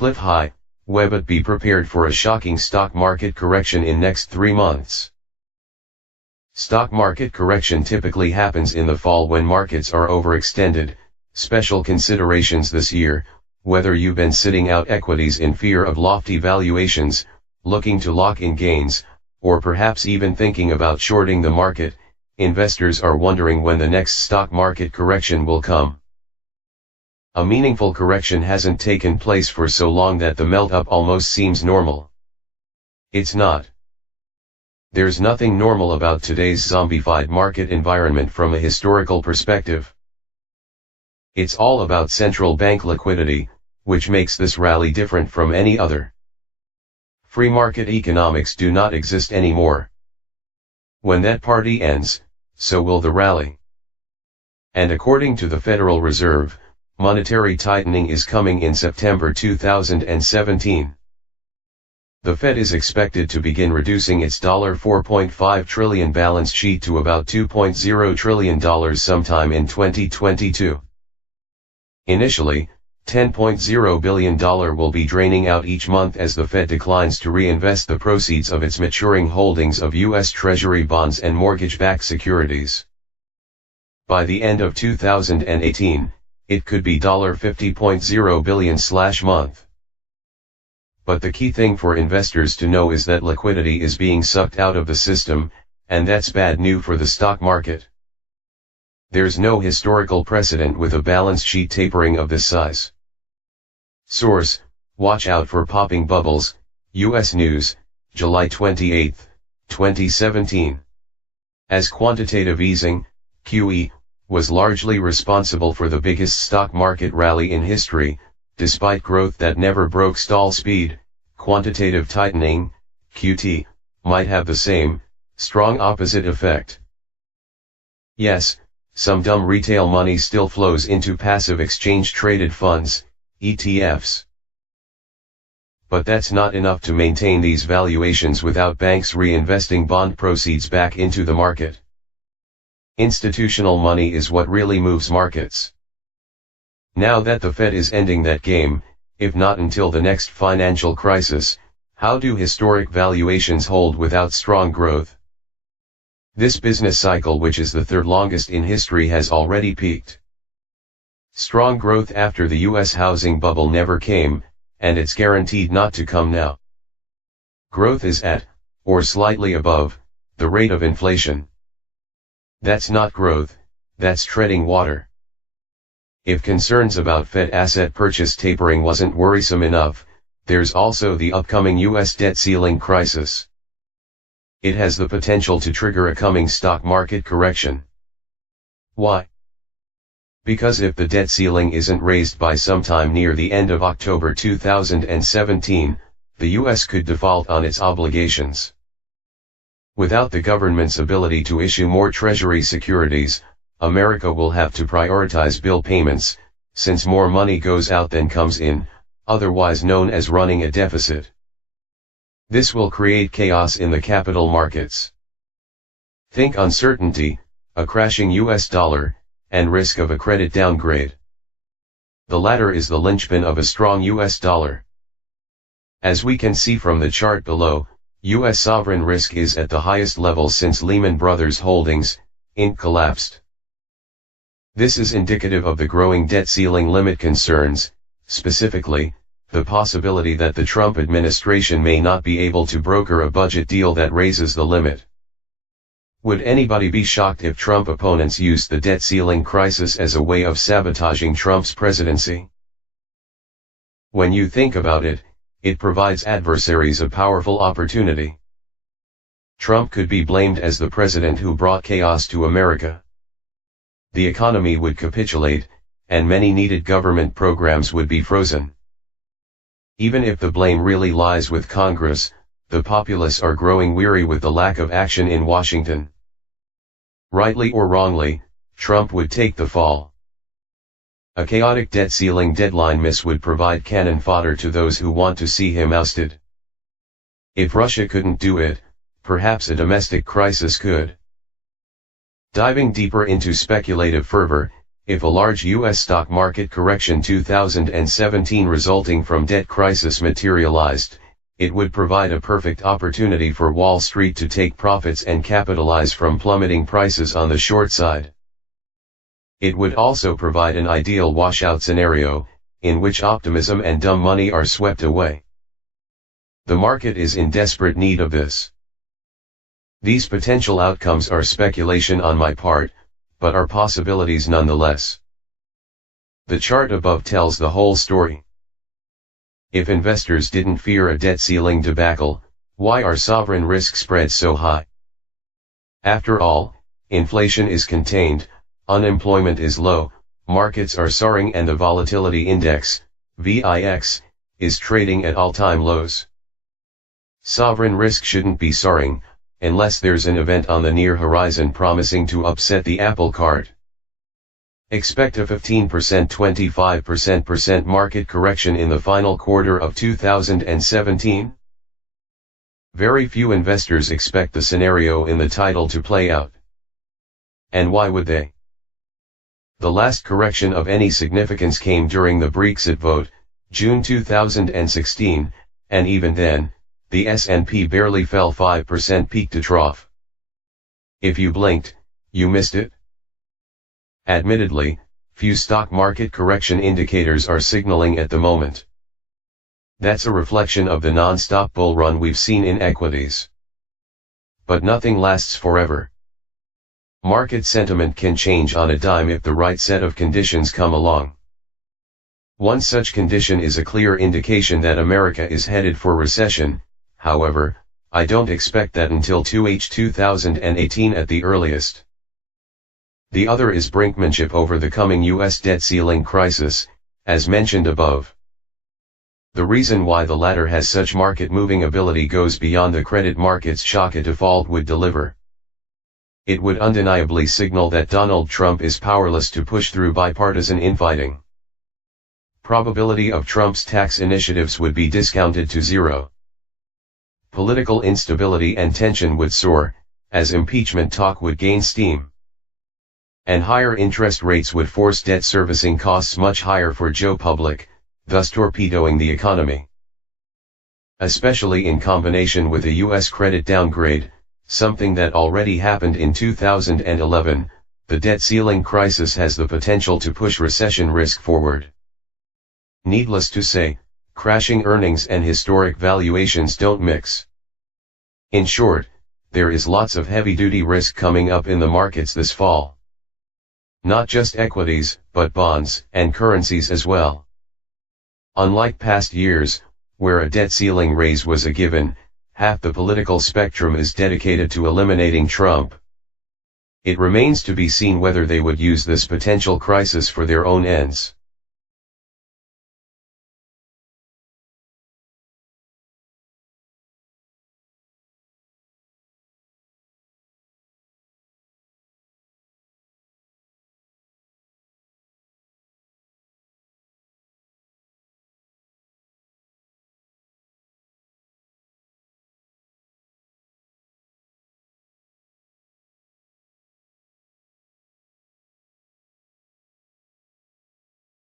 CLIF high, but be prepared for a shocking stock market correction in next 3 months. Stock market correction typically happens in the fall when markets are overextended. Special considerations this year: whether you've been sitting out equities in fear of lofty valuations, looking to lock in gains, or perhaps even thinking about shorting the market, investors are wondering when the next stock market correction will come. A meaningful correction hasn't taken place for so long that the melt-up almost seems normal. It's not. There's nothing normal about today's zombified market environment from a historical perspective. It's all about central bank liquidity, which makes this rally different from any other. Free market economics do not exist anymore. When that party ends, so will the rally. And according to the Federal Reserve, monetary tightening is coming in September 2017. The Fed is expected to begin reducing its $4.5 trillion balance sheet to about $2.0 trillion sometime in 2022. Initially, $10.0 billion will be draining out each month as the Fed declines to reinvest the proceeds of its maturing holdings of U.S. Treasury bonds and mortgage-backed securities. By the end of 2018, it could be $50.0 billion/month. But the key thing for investors to know is that liquidity is being sucked out of the system, and that's bad news for the stock market. There's no historical precedent with a balance sheet tapering of this size. Source: Watch out for popping bubbles, U.S. News, July 28, 2017. As quantitative easing, QE, was largely responsible for the biggest stock market rally in history, despite growth that never broke stall speed, quantitative tightening, QT, might have the same, strong opposite effect. Yes, some dumb retail money still flows into passive exchange-traded funds, ETFs. But that's not enough to maintain these valuations without banks reinvesting bond proceeds back into the market. Institutional money is what really moves markets. Now that the Fed is ending that game, if not until the next financial crisis, how do historic valuations hold without strong growth? This business cycle, which is the third longest in history, has already peaked. Strong growth after the U.S. housing bubble never came, and it's guaranteed not to come now. Growth is at, or slightly above, the rate of inflation. That's not growth, that's treading water. If concerns about Fed asset purchase tapering wasn't worrisome enough, there's also the upcoming U.S. debt ceiling crisis. It has the potential to trigger a coming stock market correction. Why? Because if the debt ceiling isn't raised by sometime near the end of October 2017, the U.S. could default on its obligations. Without the government's ability to issue more Treasury securities, America will have to prioritize bill payments, since more money goes out than comes in, otherwise known as running a deficit. This will create chaos in the capital markets. Think uncertainty, a crashing US dollar, and risk of a credit downgrade. The latter is the linchpin of a strong US dollar. As we can see from the chart below, US sovereign risk is at the highest level since Lehman Brothers Holdings, Inc. collapsed. This is indicative of the growing debt ceiling limit concerns, specifically, the possibility that the Trump administration may not be able to broker a budget deal that raises the limit. Would anybody be shocked if Trump opponents used the debt ceiling crisis as a way of sabotaging Trump's presidency? When you think about it, it provides adversaries a powerful opportunity. Trump could be blamed as the president who brought chaos to America. The economy would capitulate, and many needed government programs would be frozen. Even if the blame really lies with Congress, the populace are growing weary with the lack of action in Washington. Rightly or wrongly, Trump would take the fall. A chaotic debt ceiling deadline miss would provide cannon fodder to those who want to see him ousted. If Russia couldn't do it, perhaps a domestic crisis could. Diving deeper into speculative fervor, If a large U.S. stock market correction 2017 resulting from debt crisis materialized, it would provide a perfect opportunity for Wall Street to take profits and capitalize from plummeting prices on the short side. It would also provide an ideal washout scenario, in which optimism and dumb money are swept away. The market is in desperate need of this. These potential outcomes are speculation on my part, but are possibilities nonetheless. The chart above tells the whole story. If investors didn't fear a debt ceiling debacle, why are sovereign risk spreads so high? After all, inflation is contained, unemployment is low, markets are soaring and the volatility index, VIX, is trading at all-time lows. Sovereign risk shouldn't be soaring, unless there's an event on the near horizon promising to upset the apple cart. Expect a 15–25% market correction in the final quarter of 2017? Very few investors expect the scenario in the title to play out. And why would they? The last correction of any significance came during the Brexit vote, June 2016, and even then, the S&P barely fell 5% peak to trough. If you blinked, you missed it. Admittedly, few stock market correction indicators are signaling at the moment. That's a reflection of the non-stop bull run we've seen in equities. But nothing lasts forever. Market sentiment can change on a dime if the right set of conditions come along. One such condition is a clear indication that America is headed for recession. However, I don't expect that until 2H 2018 at the earliest. The other is brinkmanship over the coming U.S. debt ceiling crisis, as mentioned above. The reason why the latter has such market-moving ability goes beyond the credit market's shock a default would deliver. It would undeniably signal that Donald Trump is powerless to push through bipartisan infighting. Probability of Trump's tax initiatives would be discounted to zero. Political instability and tension would soar, as impeachment talk would gain steam. And higher interest rates would force debt servicing costs much higher for Joe Public, thus torpedoing the economy. Especially in combination with a U.S. credit downgrade, something that already happened in 2011, the debt ceiling crisis has the potential to push recession risk forward. Needless to say, crashing earnings and historic valuations don't mix. In short, there is lots of heavy-duty risk coming up in the markets this fall. Not just equities, but bonds and currencies as well. Unlike past years, where a debt ceiling raise was a given, half the political spectrum is dedicated to eliminating Trump. It remains to be seen whether they would use this potential crisis for their own ends.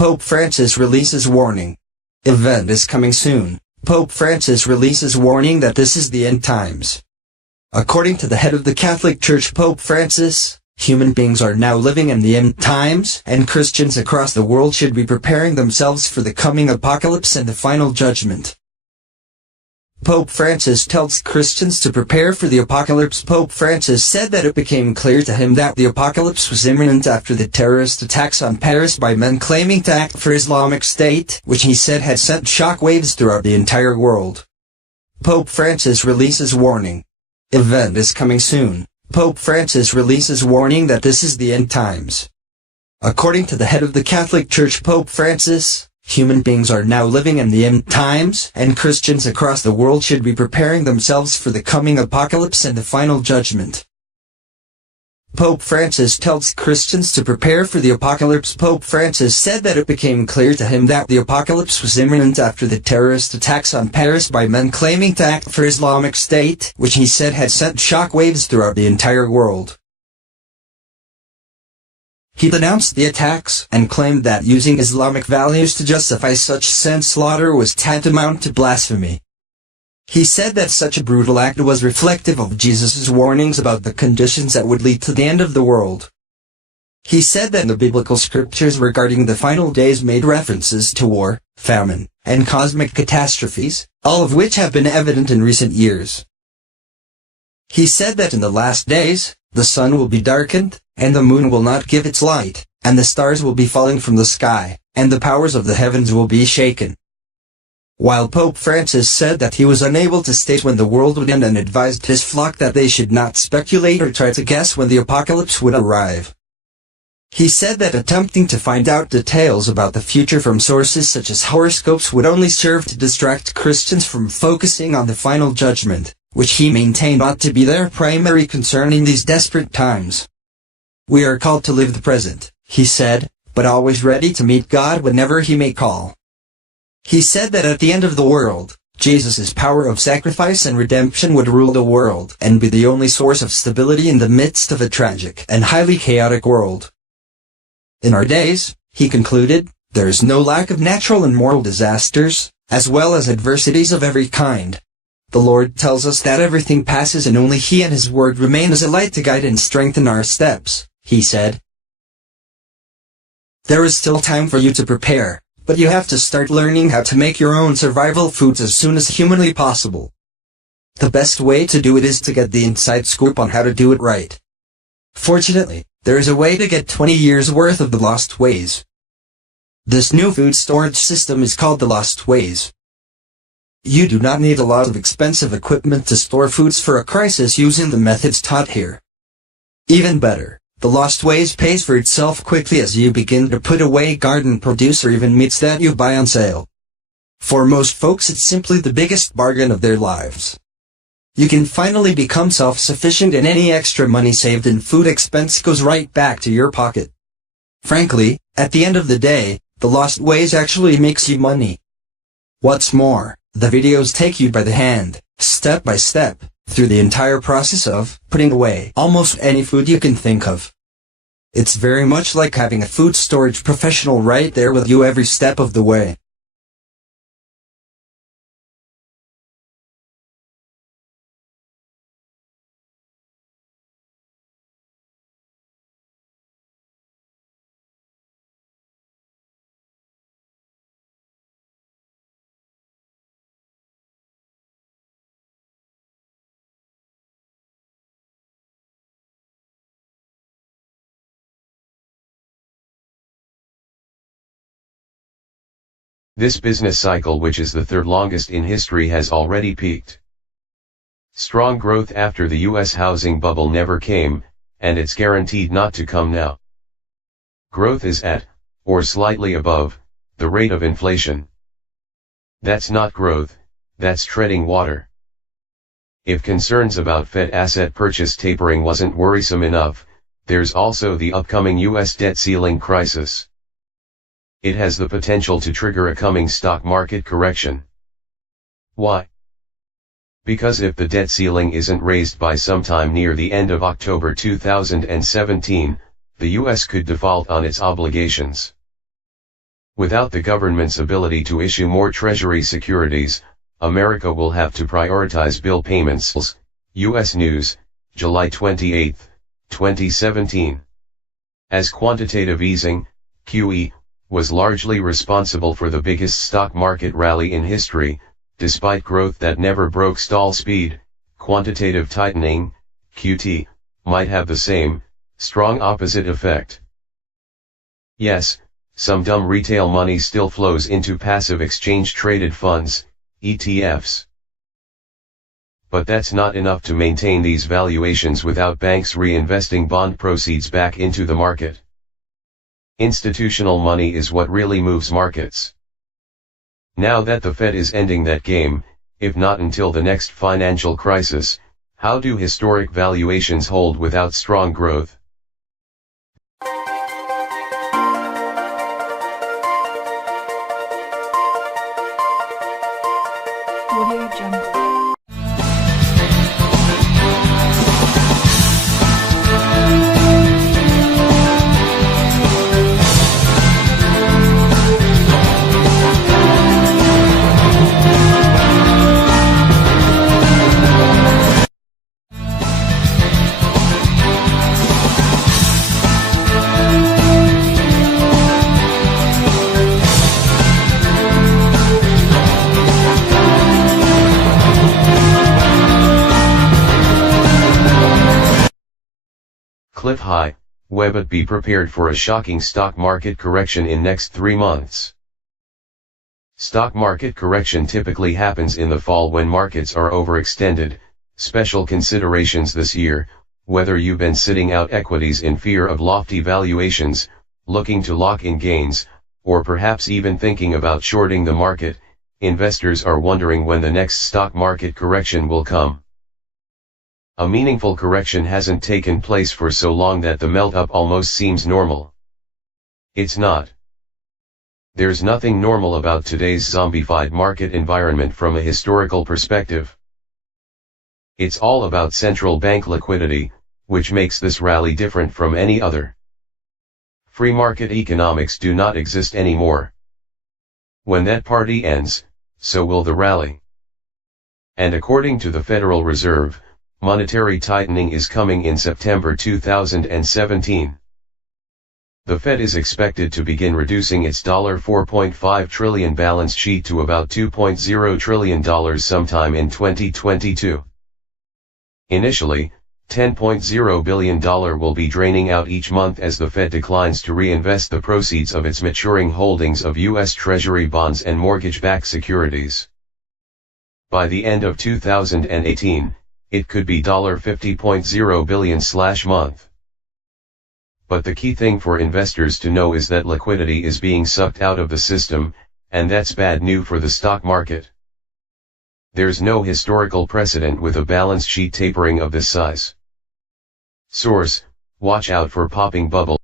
Pope Francis releases warning. Event is coming soon. Pope Francis releases warning that this is the end times. According to the head of the Catholic Church, Pope Francis, human beings are now living in the end times, and Christians across the world should be preparing themselves for the coming apocalypse and the final judgment. Pope Francis tells Christians to prepare for the apocalypse. Pope Francis said that it became clear to him that the apocalypse was imminent after the terrorist attacks on Paris by men claiming to act for Islamic State, which he said had sent shockwaves throughout the entire world. Pope Francis releases warning. Event is coming soon. Pope Francis releases warning that this is the end times. According to the head of the Catholic Church, Pope Francis, human beings are now living in the end times, and Christians across the world should be preparing themselves for the coming apocalypse and the final judgment. Pope Francis tells Christians to prepare for the apocalypse. Pope Francis said that it became clear to him that the apocalypse was imminent after the terrorist attacks on Paris by men claiming to act for Islamic State, which he said had sent shockwaves throughout the entire world. He denounced the attacks and claimed that using Islamic values to justify such senseless slaughter was tantamount to blasphemy. He said that such a brutal act was reflective of Jesus' warnings about the conditions that would lead to the end of the world. He said that the biblical scriptures regarding the final days made references to war, famine, and cosmic catastrophes, all of which have been evident in recent years. He said that in the last days, the sun will be darkened, and the moon will not give its light, and the stars will be falling from the sky, and the powers of the heavens will be shaken. While Pope Francis said that he was unable to state when the world would end and advised his flock that they should not speculate or try to guess when the apocalypse would arrive. He said that attempting to find out details about the future from sources such as horoscopes would only serve to distract Christians from focusing on the final judgment, which he maintained ought to be their primary concern in these desperate times. We are called to live the present, he said, but always ready to meet God whenever he may call. He said that at the end of the world, Jesus' power of sacrifice and redemption would rule the world and be the only source of stability in the midst of a tragic and highly chaotic world. In our days, he concluded, there is no lack of natural and moral disasters, as well as adversities of every kind. The Lord tells us that everything passes and only He and His Word remain as a light to guide and strengthen our steps, he said. There is still time for you to prepare, but you have to start learning how to make your own survival foods as soon as humanly possible. The best way to do it is to get the inside scoop on how to do it right. Fortunately, there is a way to get 20 years worth of the lost ways. This new food storage system is called the Lost Ways. You do not need a lot of expensive equipment to store foods for a crisis using the methods taught here. Even better, the Lost Ways pays for itself quickly as you begin to put away garden produce or even meats that you buy on sale. For most folks, it's simply the biggest bargain of their lives. You can finally become self-sufficient, and any extra money saved in food expense goes right back to your pocket. Frankly, at the end of the day, the Lost Ways actually makes you money. What's more, the videos take you by the hand, step by step, through the entire process of putting away almost any food you can think of. It's very much like having a food storage professional right there with you every step of the way. This business cycle, which is the third longest in history, has already peaked. Strong growth after the US housing bubble never came, and it's guaranteed not to come now. Growth is at, or slightly above, the rate of inflation. That's not growth, that's treading water. If concerns about Fed asset purchase tapering wasn't worrisome enough, there's also the upcoming US debt ceiling crisis. It has the potential to trigger a coming stock market correction. Why? Because if the debt ceiling isn't raised by sometime near the end of October 2017, the US could default on its obligations. Without the government's ability to issue more Treasury securities, America will have to prioritize bill payments. U.S. News, July 28, 2017. As quantitative easing, QE, was largely responsible for the biggest stock market rally in history, despite growth that never broke stall speed, quantitative tightening, QT, might have the same, strong opposite effect. Yes, some dumb retail money still flows into passive exchange-traded funds, ETFs. But that's not enough to maintain these valuations without banks reinvesting bond proceeds back into the market. Institutional money is what really moves markets. Now that the Fed is ending that game, if not until the next financial crisis, how do historic valuations hold without strong growth? Audio Jungle. CLIF high, Webit be prepared for a shocking stock market correction in next 3 months. Stock market correction typically happens in the fall when markets are overextended. Special considerations this year: whether you've been sitting out equities in fear of lofty valuations, looking to lock in gains, or perhaps even thinking about shorting the market, investors are wondering when the next stock market correction will come. A meaningful correction hasn't taken place for so long that the melt-up almost seems normal. It's not. There's nothing normal about today's zombified market environment from a historical perspective. It's all about central bank liquidity, which makes this rally different from any other. Free market economics do not exist anymore. When that party ends, so will the rally. And according to the Federal Reserve, monetary tightening is coming in September 2017. The Fed is expected to begin reducing its $4.5 trillion balance sheet to about $2.0 trillion sometime in 2022. Initially, $10.0 billion will be draining out each month as the Fed declines to reinvest the proceeds of its maturing holdings of U.S. Treasury bonds and mortgage-backed securities. By the end of 2018, it could be $50.0 billion/month. But the key thing for investors to know is that liquidity is being sucked out of the system, and that's bad news for the stock market. There's no historical precedent with a balance sheet tapering of this size. Source: watch out for popping bubble.